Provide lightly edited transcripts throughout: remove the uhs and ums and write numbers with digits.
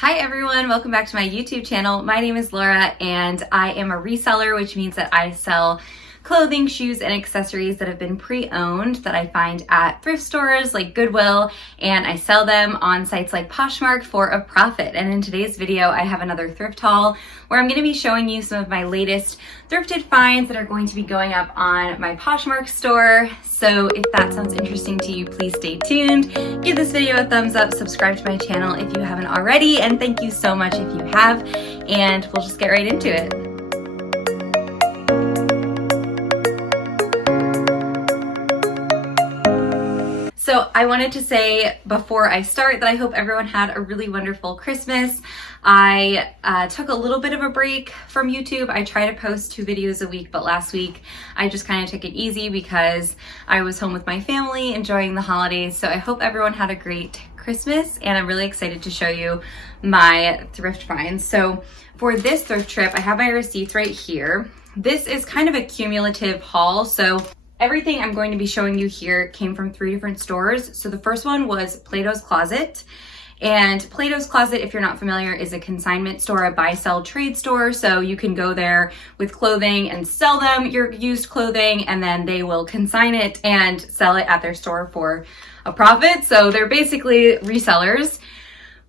Hi everyone, welcome back to my YouTube channel. My name is Laura and I am a reseller, which means that I sell clothing, shoes, and accessories that have been pre-owned that I find at thrift stores like Goodwill, and I sell them on sites like Poshmark for a profit. And in today's video, I have another thrift haul where I'm going to be showing you some of my latest thrifted finds that are going to be going up on my Poshmark store. So if that sounds interesting to you, please stay tuned. Give this video a thumbs up, subscribe to my channel if you haven't already, and thank you so much if you have, and we'll just get right into it. So I wanted to say before I start that I hope everyone had a really wonderful Christmas. I took a little bit of a break from YouTube. I try to post 2 videos a week, but last week I just kind of took it easy because I was home with my family enjoying the holidays. So I hope everyone had a great Christmas, and I'm really excited to show you my thrift finds. So for this thrift trip, I have my receipts right here. This is kind of a cumulative haul. So everything I'm going to be showing you here came from 3 different stores. So the first one was Plato's Closet. And Plato's Closet, if you're not familiar, is a consignment store, a buy-sell trade store. So you can go there with clothing and sell them your used clothing, and then they will consign it and sell it at their store for a profit. So they're basically resellers.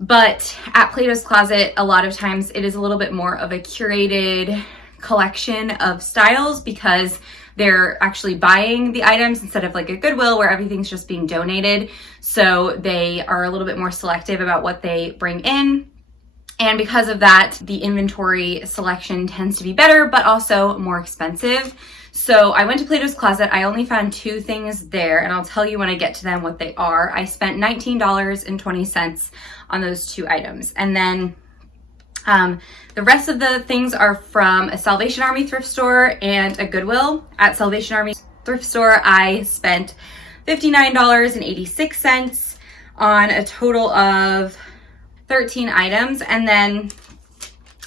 But at Plato's Closet, a lot of times it is a little bit more of a curated collection of styles because they're actually buying the items instead of like a Goodwill where everything's just being donated. So they are a little bit more selective about what they bring in. And because of that, the inventory selection tends to be better, but also more expensive. So I went to Plato's Closet. I only found 2 things there, and I'll tell you when I get to them what they are. I spent $19.20 on those 2 items. And then the rest of the things are from a Salvation Army thrift store and a Goodwill. At Salvation Army thrift store, I spent $59.86 on a total of 13 items. And then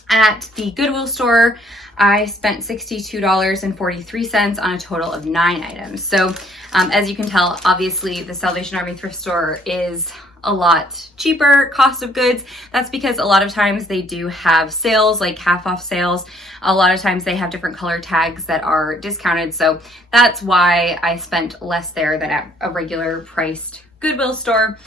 at the Goodwill store, I spent $62.43 on a total of 9 items. So as you can tell, obviously the Salvation Army thrift store is a lot cheaper cost of goods. That's because a lot of times they do have sales, like half off sales. A lot of times they have different color tags that are discounted. So that's why I spent less there than at a regular priced Goodwill store.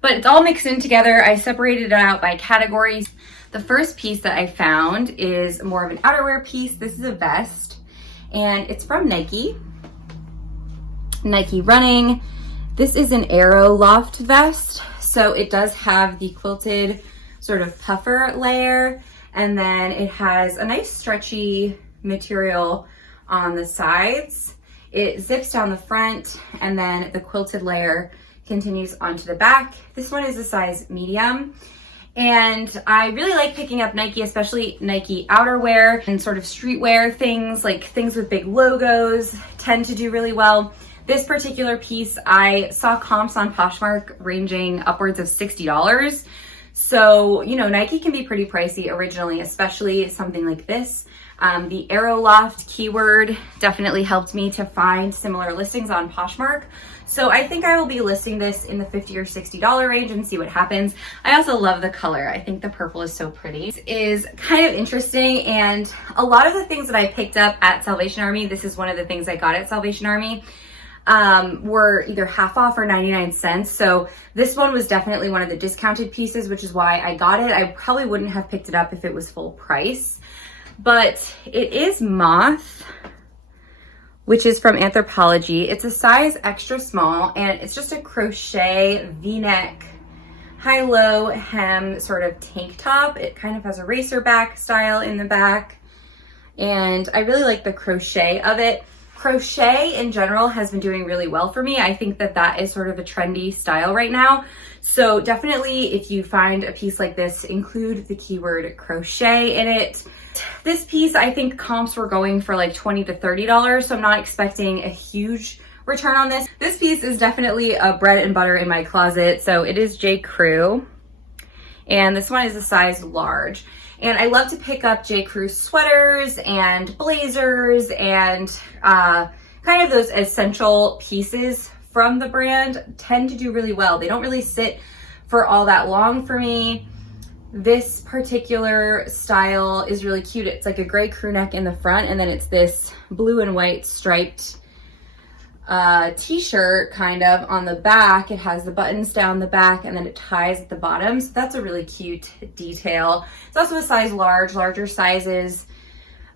But it's all mixed in together. I separated it out by categories. The first piece that I found is more of an outerwear piece. This is a vest, and it's from Nike Running. This is an Aero Loft vest, so it does have the quilted sort of puffer layer, and then it has a nice stretchy material on the sides. It zips down the front, and then the quilted layer continues onto the back. This one is a size medium, and I really like picking up Nike, especially Nike outerwear and sort of streetwear things, like things with big logos tend to do really well. This particular piece, I saw comps on Poshmark ranging upwards of $60. So, you know, Nike can be pretty pricey originally, especially something like this. The Aero Loft keyword definitely helped me to find similar listings on Poshmark. So I think I will be listing this in the $50 or $60 range and see what happens. I also love the color. I think the purple is so pretty. This is kind of interesting, and a lot of the things that I picked up at Salvation Army, this is one of the things I got at Salvation Army, were either half off or 99 cents. So this one was definitely one of the discounted pieces, which is why I got it. I probably wouldn't have picked it up if it was full price, but it is Moth, which is from Anthropologie. It's a size extra small, and it's just a crochet V-neck, high-low hem sort of tank top. It kind of has a racer back style in the back, and I really like the crochet of it. Crochet in general has been doing really well for me. I think that that is sort of a trendy style right now. So definitely if you find a piece like this, include the keyword crochet in it. This piece, I think comps were going for like $20 to $30, so I'm not expecting a huge return on this. This piece is definitely a bread and butter in my closet. So it is J. Crew, and this one is a size large. And I love to pick up J. Crew sweaters and blazers and kind of those essential pieces from the brand tend to do really well. They don't really sit for all that long for me. This particular style is really cute. It's like a gray crew neck in the front, and then it's this blue and white striped t-shirt kind of on the back. It has the buttons down the back, and then it ties at the bottom. So that's a really cute detail. It's also a size large. Larger sizes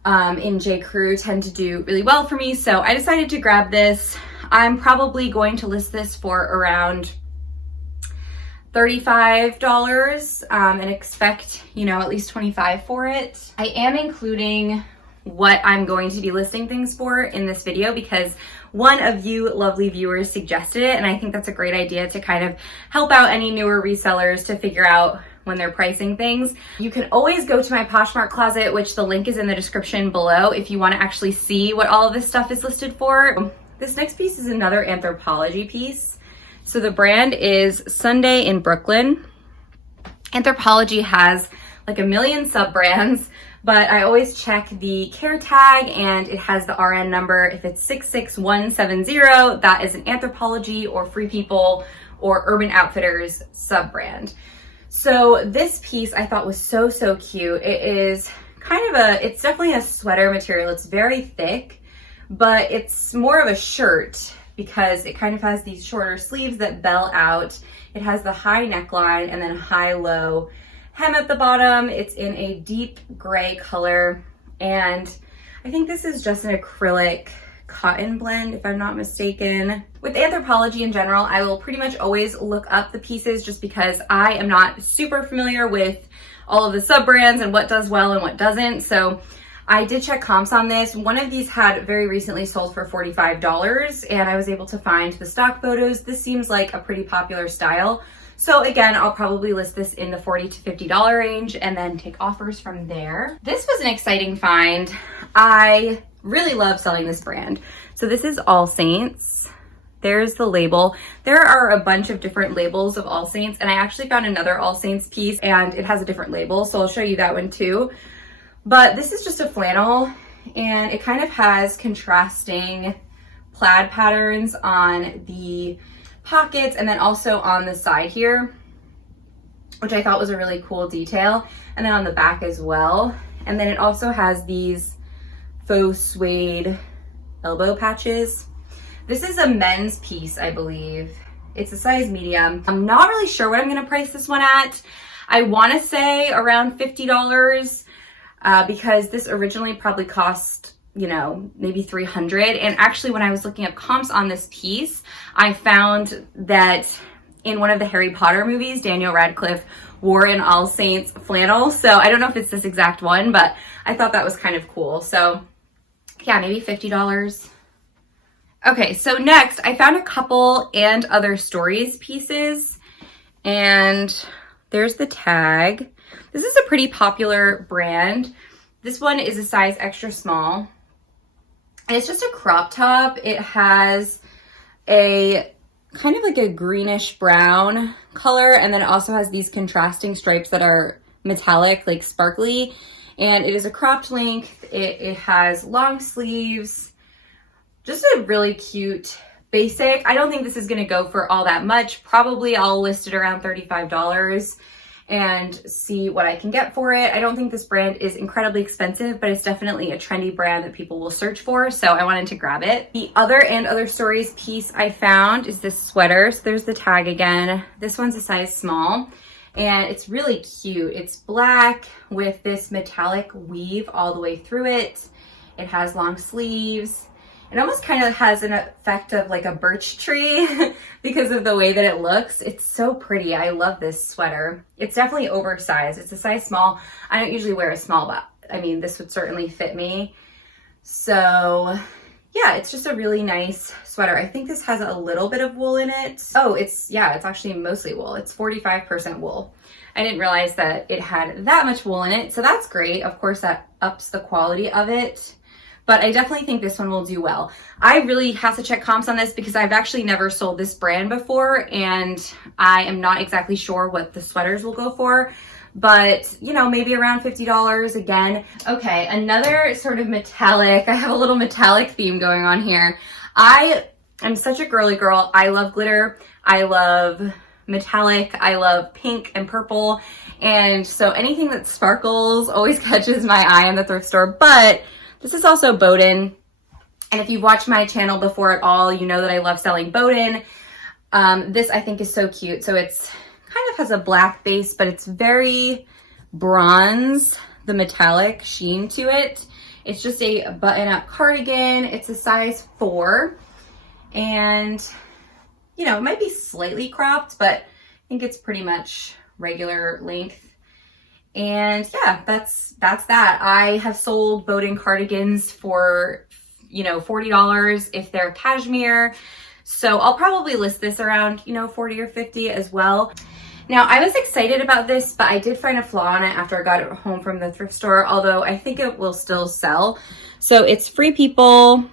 in J. Crew tend to do really well for me. So I decided to grab this. I'm probably going to list this for around $35 and expect, you know, at least $25 for it. I am including what I'm going to be listing things for in this video because one of you lovely viewers suggested it, and I think that's a great idea to kind of help out any newer resellers to figure out when they're pricing things. You can always go to my Poshmark closet, which the link is in the description below if you want to actually see what all of this stuff is listed for. This next piece is another Anthropologie piece. So the brand is Sunday in Brooklyn. Anthropologie has like a million sub-brands, but I always check the care tag and it has the RN number. If it's 66170, that is an Anthropologie or Free People or Urban Outfitters sub-brand. So this piece I thought was so cute. It is kind of it's definitely a sweater material. It's very thick, but it's more of a shirt because it kind of has these shorter sleeves that bell out. It has the high neckline and then high-low hem at the bottom. It's in a deep gray color, and I think this is just an acrylic cotton blend, if I'm not mistaken. With Anthropologie in general, I will pretty much always look up the pieces just because I am not super familiar with all of the sub-brands and what does well and what doesn't. So I did check comps on this. One of these had very recently sold for $45, and I was able to find the stock photos. This seems like a pretty popular style. So again, I'll probably list this in the $40 to $50 range and then take offers from there. This was an exciting find. I really love selling this brand. So this is All Saints. There's the label. There are a bunch of different labels of All Saints, and I actually found another All Saints piece and it has a different label, so I'll show you that one too. But this is just a flannel, and it kind of has contrasting plaid patterns on the pockets and then also on the side here, which I thought was a really cool detail, and then on the back as well. And then it also has these faux suede elbow patches. This is a men's piece, I believe. It's a size medium. I'm not really sure what I'm gonna price this one at. I wanna say around $50 because this originally probably cost, you know, maybe $300. And actually when I was looking up comps on this piece, I found that in one of the Harry Potter movies, Daniel Radcliffe wore an All Saints flannel. So I don't know if it's this exact one, but I thought that was kind of cool. So yeah, maybe $50. Okay, so next I found a couple And Other Stories pieces, and there's the tag. This is a pretty popular brand. This one is a size extra small. And it's just a crop top. It has a kind of like a greenish brown color, and then it also has these contrasting stripes that are metallic, like sparkly. And it is a cropped length. It has long sleeves. Just a really cute basic. I don't think this is gonna go for all that much. Probably I'll list it around $35 and see what I can get for it. I don't think this brand is incredibly expensive, but it's definitely a trendy brand that people will search for, so I wanted to grab it. The other And Other Stories piece I found is this sweater. So there's the tag again. This one's a size small, and it's really cute. It's black with this metallic weave all the way through it. It has long sleeves. It almost kind of has an effect of like a birch tree because of the way that it looks. It's so pretty. I love this sweater. It's definitely oversized. It's a size small. I don't usually wear a small, but I mean, this would certainly fit me. So yeah, it's just a really nice sweater. I think this has a little bit of wool in it. Oh, it's actually mostly wool. It's 45% wool. I didn't realize that it had that much wool in it. So that's great. Of course, that ups the quality of it. But I definitely think this one will do well. I really have to check comps on this because I've actually never sold this brand before, and I am not exactly sure what the sweaters will go for, but you know, maybe around $50 again. Okay, another sort of metallic. I have a little metallic theme going on here. I am such a girly girl. I love glitter. I love metallic. I love pink and purple. And so anything that sparkles always catches my eye in the thrift store. But this is also Bowden. And if you've watched my channel before at all, you know that I love selling Bowden. This I think is so cute. So it's kind of has a black base, but it's very bronze, the metallic sheen to it. It's just a button-up cardigan. It's a size 4. And, you know, it might be slightly cropped, but I think it's pretty much regular length. And yeah, that's that. I have sold Bowden cardigans for, you know, $40 if they're cashmere. So I'll probably list this around, you know, 40 or 50 as well. Now, I was excited about this, but I did find a flaw in it after I got it home from the thrift store, although I think it will still sell. So it's Free People,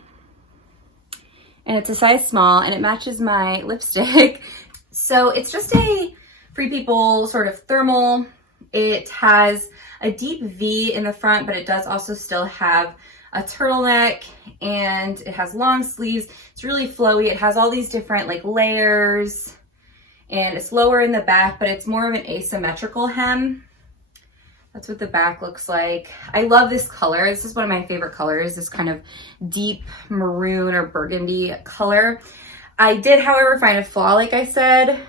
and it's a size small, and it matches my lipstick. So it's just a Free People sort of thermal. It has a deep V in the front, but it does also still have a turtleneck, and it has long sleeves. It's really flowy. It has all these different like layers, and it's lower in the back, but it's more of an asymmetrical hem. That's what the back looks like. I love this color. This is one of my favorite colors, this kind of deep maroon or burgundy color. I did, however, find a flaw, like I said,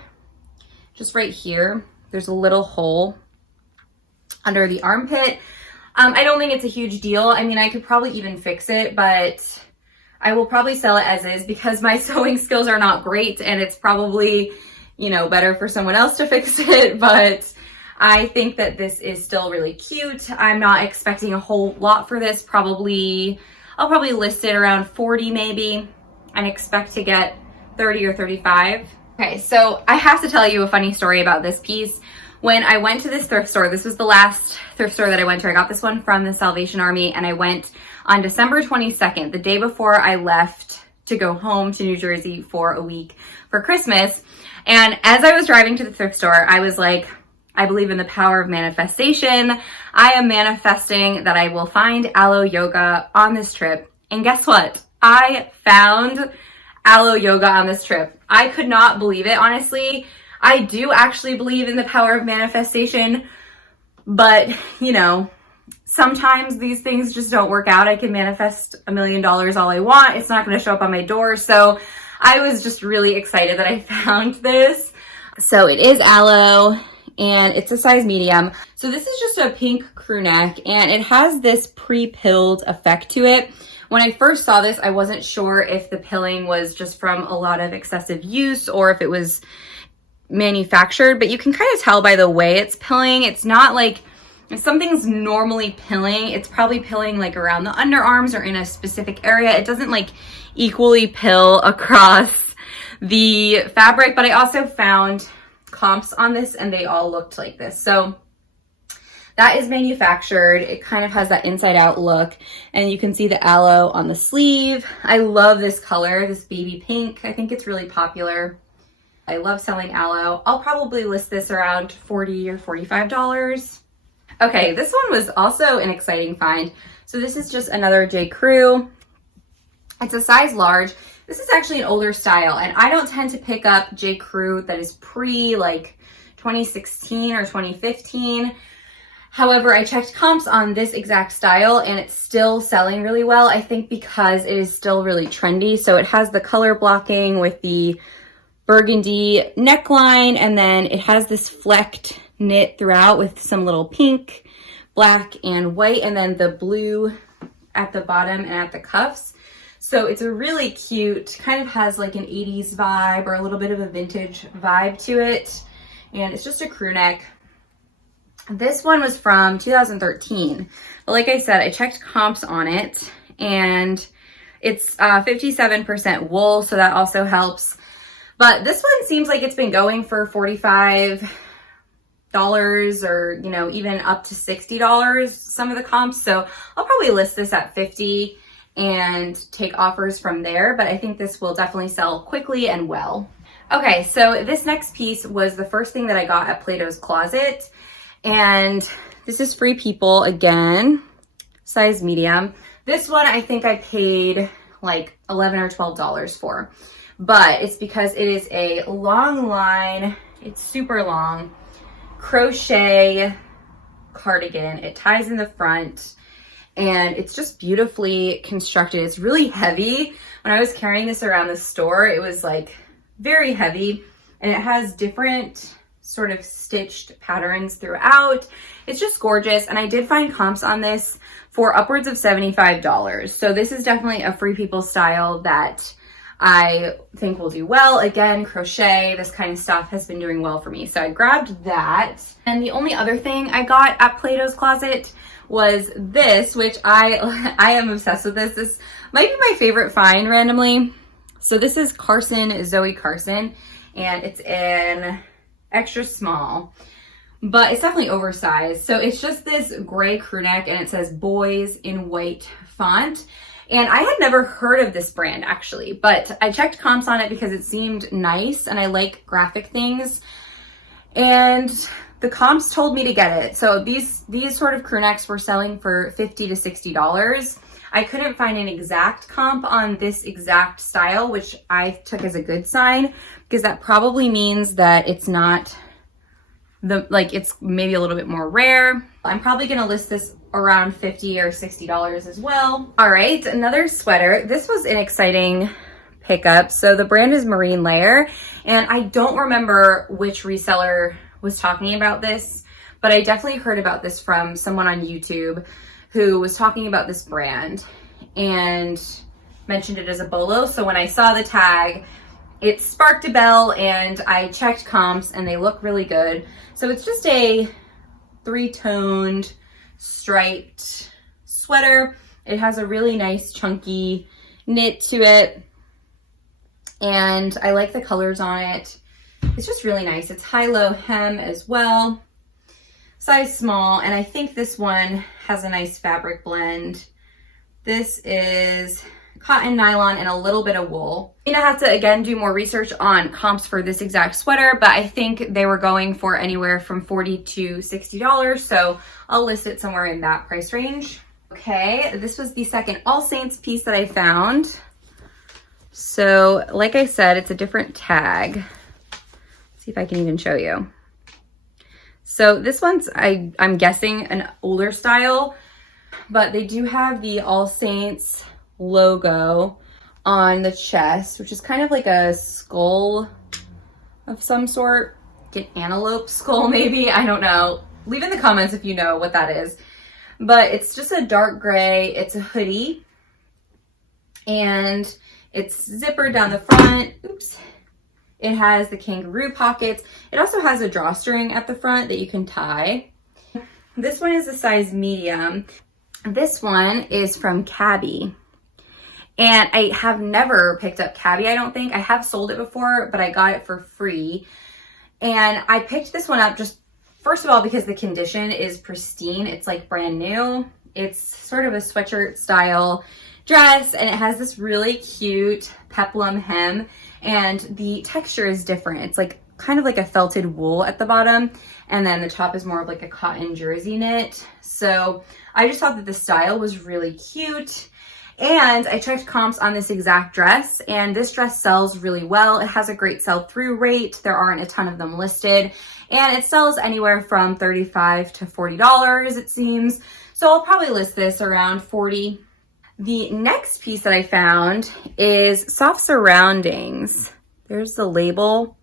just right here. There's a little hole under the armpit. I don't think it's a huge deal. I mean, I could probably even fix it, but I will probably sell it as is because my sewing skills are not great, and it's probably, you know, better for someone else to fix it. But I think that this is still really cute. I'm not expecting a whole lot for this. I'll probably list it around 40 maybe, and expect to get 30 or 35. Okay, so I have to tell you a funny story about this piece. When I went to this thrift store, this was the last thrift store that I went to. I got this one from the Salvation Army, and I went on December 22nd, the day before I left to go home to New Jersey for a week for Christmas. And as I was driving to the thrift store, I was like, I believe in the power of manifestation. I am manifesting that I will find Alo Yoga on this trip. And guess what? I found Alo Yoga on this trip. I could not believe it, honestly. I do actually believe in the power of manifestation, but you know, sometimes these things just don't work out. I can manifest $1 million all I want. It's not going to show up on my door. So I was just really excited that I found this. So it is Alo, and it's a size medium. So this is just a pink crew neck, and it has this pre-pilled effect to it. When I first saw this, I wasn't sure if the pilling was just from a lot of excessive use or if it was manufactured, but you can kind of tell by the way it's pilling. It's not like, if something's normally pilling, it's probably pilling like around the underarms or in a specific area. It doesn't like equally pill across the fabric, but I also found comps on this and they all looked like this. So that is manufactured. It kind of has that inside out look, and you can see the aloe on the sleeve. I love this color, this baby pink. I think it's really popular. I love selling aloe. I'll probably list this around $40 or $45. Okay, this one was also an exciting find. So this is just another J. Crew. It's a size large. This is actually an older style, and I don't tend to pick up J. Crew that is pre like 2016 or 2015. However, I checked comps on this exact style and it's still selling really well. I think because it is still really trendy. So it has the color blocking with the burgundy neckline, and then it has this flecked knit throughout with some little pink, black, and white, and then the blue at the bottom and at the cuffs. So it's a really cute, kind of has like an 80s vibe or a little bit of a vintage vibe to it. And it's just a crew neck. This one was from 2013. But like I said, I checked comps on it, and it's 57% wool, so that also helps. But this one seems like it's been going for $45 or, you know, even up to $60, some of the comps. So I'll probably list this at $50 and take offers from there. But I think this will definitely sell quickly and well. Okay, so this next piece was the first thing that I got at Plato's Closet. And this is Free People again, size medium. This one I think I paid like $11 or $12 for. But it's because it is a long line It's super long. Crochet cardigan. It ties in the front and it's just beautifully constructed. It's really heavy. When I was carrying this around the store, it was like very heavy, and it has different sort of stitched patterns throughout. It's just gorgeous. And I did find comps on this for upwards of $75. So this is definitely a Free People style that I think will do well. Again, crochet, this kind of stuff has been doing well for me. So I grabbed that. And the only other thing I got at Plato's Closet was this, which I am obsessed with this. This might be my favorite find randomly. So this is Zoe Carson, and it's in extra small, but it's definitely oversized. So it's just this gray crew neck, and it says boys in white font. And I had never heard of this brand actually, but I checked comps on it because it seemed nice and I like graphic things. And the comps told me to get it. So these sort of crew necks were selling for $50 to $60. I couldn't find an exact comp on this exact style, which I took as a good sign, because that probably means that it's not it's maybe a little bit more rare. I'm probably gonna list this around $50 or $60 as well. All right, another sweater. This was an exciting pickup. So the brand is Marine Layer, and I don't remember which reseller was talking about this, but I definitely heard about this from someone on YouTube who was talking about this brand and mentioned it as a bolo. So when I saw the tag, it sparked a bell, and I checked comps and they look really good. So it's just a 3-toned striped sweater. It has a really nice chunky knit to it, and I like the colors on it. It's just really nice. It's high-low hem as well, size small, and I think this one has a nice fabric blend. This is cotton, nylon, and a little bit of wool. I'm gonna have to, again, do more research on comps for this exact sweater, but I think they were going for anywhere from $40 to $60, so I'll list it somewhere in that price range. Okay, this was the second All Saints piece that I found. So, like I said, it's a different tag. Let's see if I can even show you. So this one's, I'm guessing, an older style, but they do have the All Saints logo on the chest, which is kind of like a skull of some sort. An antelope skull, maybe, I don't know. Leave in the comments if you know what that is. But it's just a dark gray. It's a hoodie, and it's zippered down the front. Oops. It has the kangaroo pockets. It also has a drawstring at the front that you can tie. This one is a size medium. This one is from Cabby. And I have never picked up Cabby, I don't think. I have sold it before, but I got it for free. And I picked this one up just, first of all, because the condition is pristine. It's like brand new. It's sort of a sweatshirt style dress, and it has this really cute peplum hem, and the texture is different. It's like kind of like a felted wool at the bottom, and then the top is more of like a cotton jersey knit. So I just thought that the style was really cute. And I checked comps on this exact dress, and this dress sells really well. It has a great sell-through rate. There aren't a ton of them listed, and it sells anywhere from $35 to $40, it seems. So I'll probably list this around $40. The next piece that I found is Soft Surroundings. There's the label.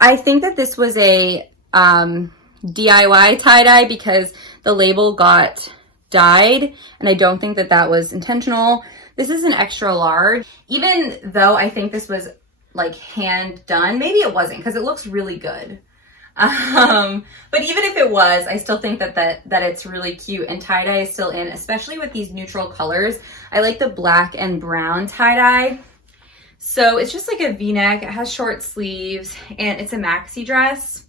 I think that this was a DIY tie-dye because the label got dyed, and I don't think that that was intentional. This is an extra large. Even though I think this was like hand done, maybe it wasn't, because it looks really good. But even if it was, I still think that it's really cute, and tie-dye is still in, especially with these neutral colors. I like the black and brown tie-dye. So it's just like a V-neck. It has short sleeves, and it's a maxi dress.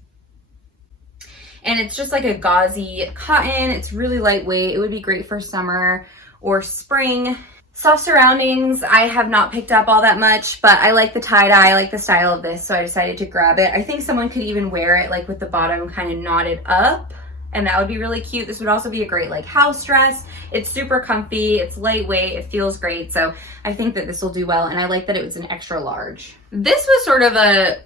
And it's just like a gauzy cotton. It's really lightweight. It would be great for summer or spring. Soft Surroundings, I have not picked up all that much, but I like the tie-dye, I like the style of this, so I decided to grab it. I think someone could even wear it like with the bottom kind of knotted up, and that would be really cute. This would also be a great like house dress. It's super comfy, it's lightweight, it feels great, so I think that this will do well, and I like that it was an extra large. This was sort of a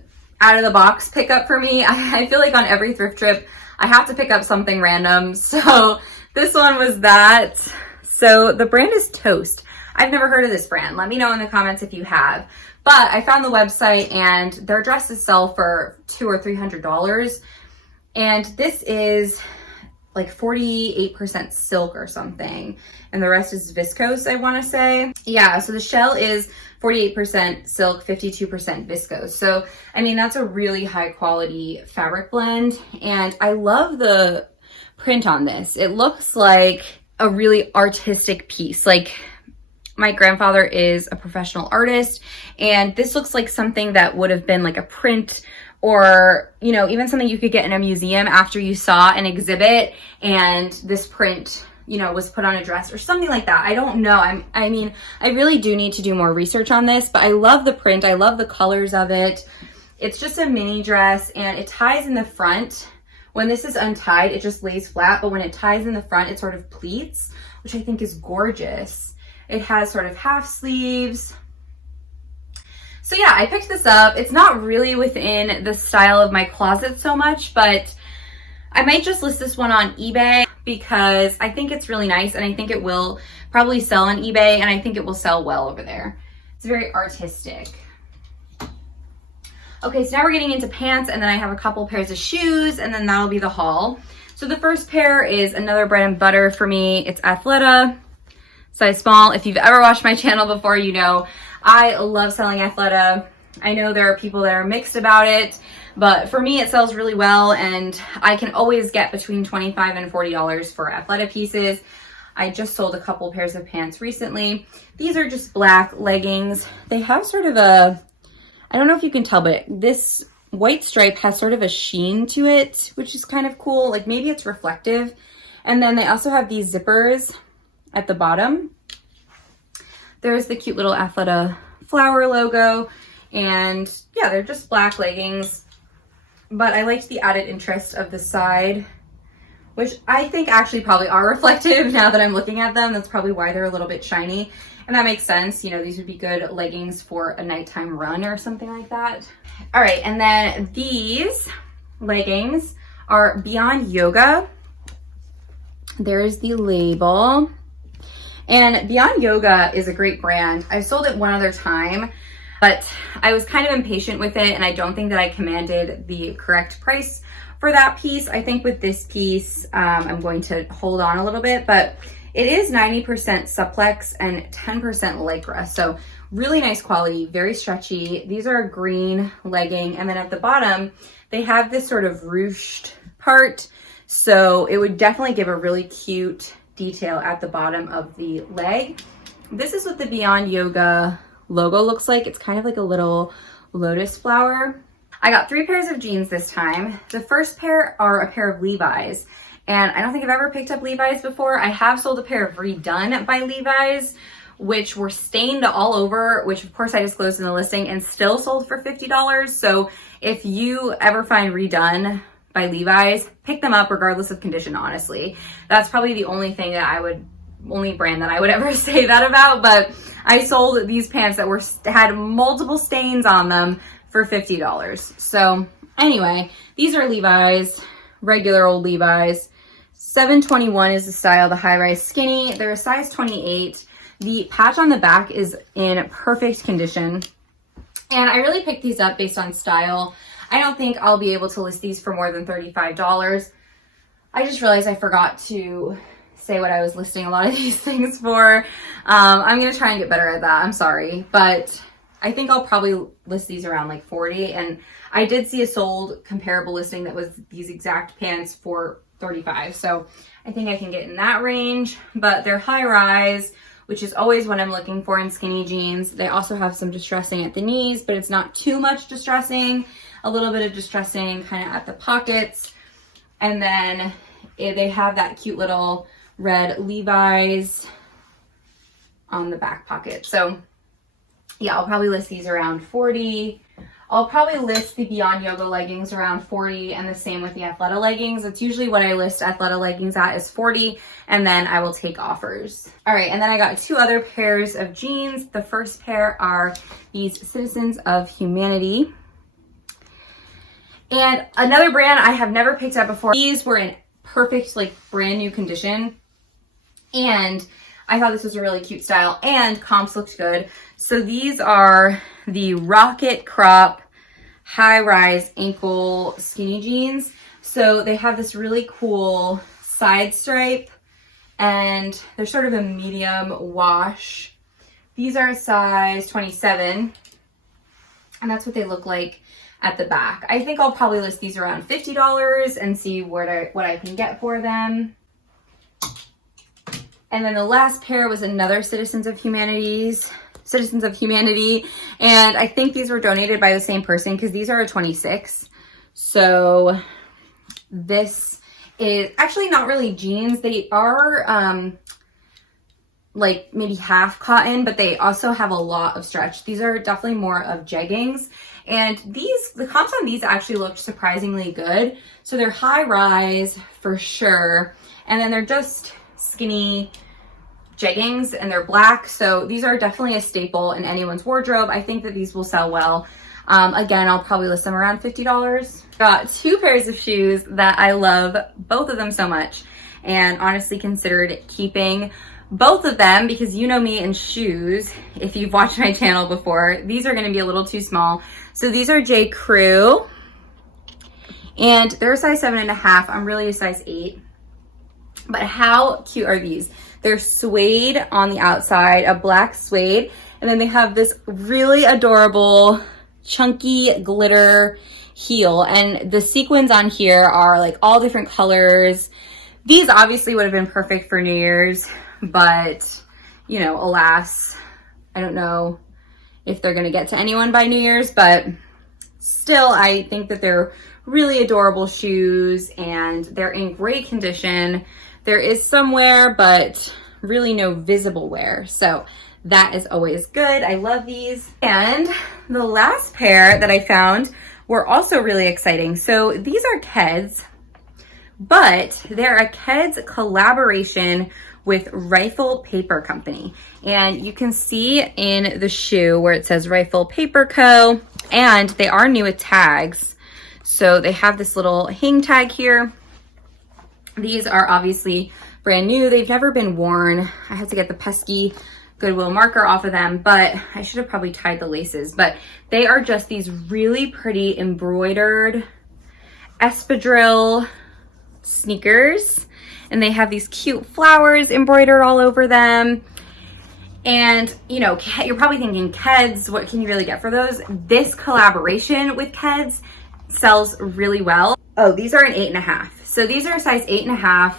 out of the box pickup for me. I feel like on every thrift trip, I have to pick up something random. So this one was that. So the brand is Toast. I've never heard of this brand. Let me know in the comments if you have. But I found the website and their dresses sell for $200 or $300. And this is like 48% silk or something. And the rest is viscose, I want to say. Yeah, so the shell is 48% silk, 52% viscose. So, I mean, that's a really high quality fabric blend. And I love the print on this. It looks like a really artistic piece. Like, my grandfather is a professional artist, and this looks like something that would have been like a print, or, you know, even something you could get in a museum after you saw an exhibit and this print, you know, was put on a dress or something like that. I don't know. I mean, I really do need to do more research on this, but I love the print. I love the colors of it. It's just a mini dress, and it ties in the front. When this is untied, it just lays flat, but when it ties in the front, it sort of pleats, which I think is gorgeous. It has sort of half sleeves. So yeah, I picked this up. It's not really within the style of my closet so much, but I might just list this one on eBay because I think it's really nice, and I think it will probably sell on eBay, and I think it will sell well over there. It's very artistic. Okay, so now we're getting into pants, and then I have a couple pairs of shoes, and then that'll be the haul. So the first pair is another bread and butter for me. It's Athleta, size small. If you've ever watched my channel before, you know I love selling Athleta. I know there are people that are mixed about it, but for me it sells really well, and I can always get between $25 and $40 for Athleta pieces. I just sold a couple pairs of pants recently. These are just black leggings. They have sort of a, I don't know if you can tell, but this white stripe has sort of a sheen to it, which is kind of cool. Like, maybe it's reflective. And then they also have these zippers at the bottom. There's the cute little Athleta flower logo, and yeah, they're just black leggings, but I liked the added interest of the side, which I think actually probably are reflective now that I'm looking at them. That's probably why they're a little bit shiny, and that makes sense. You know, these would be good leggings for a nighttime run or something like that. All right, and then these leggings are Beyond Yoga. There's the label. And Beyond Yoga is a great brand. I've sold it one other time, but I was kind of impatient with it, and I don't think that I commanded the correct price for that piece. I think with this piece, I'm going to hold on a little bit, but it is 90% supplex and 10% lycra. So really nice quality, very stretchy. These are a green legging, and then at the bottom, they have this sort of ruched part. So it would definitely give a really cute detail at the bottom of the leg. This is what the Beyond Yoga logo looks like. It's kind of like a little lotus flower. I got 3 pairs of jeans this time. The first pair are a pair of Levi's, and I don't think I've ever picked up Levi's before. I have sold a pair of Redone by Levi's, which were stained all over, which of course I disclosed in the listing, and still sold for $50. So if you ever find Redone by Levi's, pick them up regardless of condition, honestly. That's probably the only thing that only brand that I would ever say that about, but I sold these pants that had multiple stains on them for $50. So anyway, these are Levi's, regular old Levi's. 721 is the style, the high-rise skinny. They're a size 28. The patch on the back is in perfect condition, and I really picked these up based on style. I don't think I'll be able to list these for more than $35. I just realized I forgot to say what I was listing a lot of these things for. I'm going to try and get better at that. I'm sorry. But I think I'll probably list these around like 40. And I did see a sold comparable listing that was these exact pants for 35. So I think I can get in that range. But they're high rise, which is always what I'm looking for in skinny jeans. They also have some distressing at the knees, but it's not too much distressing. A little bit of distressing kind of at the pockets. And then they have that cute little red Levi's on the back pocket. So yeah, I'll probably list these around 40. I'll probably list the Beyond Yoga leggings around 40, and the same with the Athleta leggings. It's usually what I list Athleta leggings at is 40, and then I will take offers. All right, and then I got 2 other pairs of jeans. The first pair are these Citizens of Humanity. And another brand I have never picked up before. These were in perfect, like brand new condition. And I thought this was a really cute style and comps looked good. So these are the Rocket Crop high rise ankle skinny jeans. So they have this really cool side stripe and they're sort of a medium wash. These are a size 27 and that's what they look like at the back. I think I'll probably list these around $50 and see what I can get for them. And then the last pair was another Citizens of Humanity, and I think these were donated by the same person because these are a 26. So this is actually not really jeans. They are like maybe half cotton, but they also have a lot of stretch. These are definitely more of jeggings. And the comps on these actually looked surprisingly good. So they're high rise for sure. And then they're just skinny jeggings and they're black. So these are definitely a staple in anyone's wardrobe. I think that these will sell well. Again, I'll probably list them around $50. Got two pairs of shoes that I love, both of them so much, and honestly considered keeping both of them because you know me and shoes. If you've watched my channel before, these are gonna be a little too small. So these are J. Crew and they're a size 7.5. I'm really a size 8. But how cute are these? They're suede on the outside, a black suede, and then they have this really adorable chunky glitter heel, and the sequins on here are like all different colors. These obviously would have been perfect for New Year's, but you know, alas, I don't know if they're gonna get to anyone by New Year's, but still I think that they're really adorable shoes and they're in great condition. There is some wear, but really no visible wear. So that is always good. I love these. And the last pair that I found were also really exciting. So these are Keds, but they're a Keds collaboration with Rifle Paper Company. And you can see in the shoe where it says Rifle Paper Co. And they are new with tags. So they have this little hang tag here. These are obviously brand new. They've never been worn. I had to get the pesky Goodwill marker off of them, but I should have probably tied the laces. But they are just these really pretty embroidered espadrille sneakers. And they have these cute flowers embroidered all over them. And you know, you're probably thinking, Keds, what can you really get for those? This collaboration with Keds sells really well. Oh, these are an 8.5. So these are a size 8.5.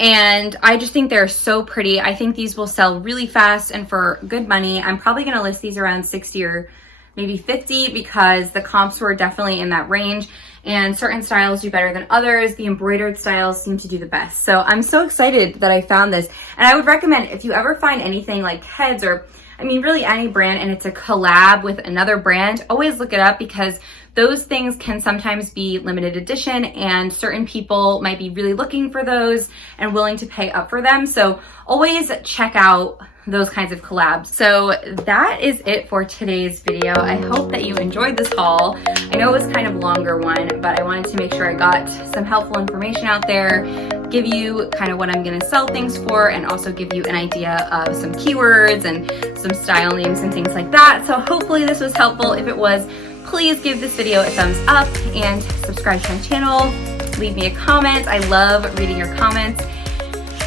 And I just think they're so pretty. I think these will sell really fast and for good money. I'm probably gonna list these around 60 or maybe 50 because the comps were definitely in that range and certain styles do better than others. The embroidered styles seem to do the best. So I'm so excited that I found this. And I would recommend if you ever find anything like Keds or I mean really any brand and it's a collab with another brand, always look it up because those things can sometimes be limited edition and certain people might be really looking for those and willing to pay up for them. So always check out those kinds of collabs. So that is it for today's video. I hope that you enjoyed this haul. I know it was kind of a longer one, but I wanted to make sure I got some helpful information out there, give you kind of what I'm gonna sell things for, and also give you an idea of some keywords and some style names and things like that. So hopefully this was helpful. If it was, please give this video a thumbs up and subscribe to my channel. Leave me a comment. I love reading your comments.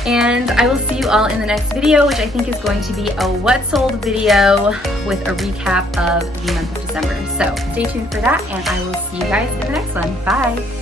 And I will see you all in the next video, which I think is going to be a what sold video with a recap of the month of December. So stay tuned for that, and I will see you guys in the next one. Bye.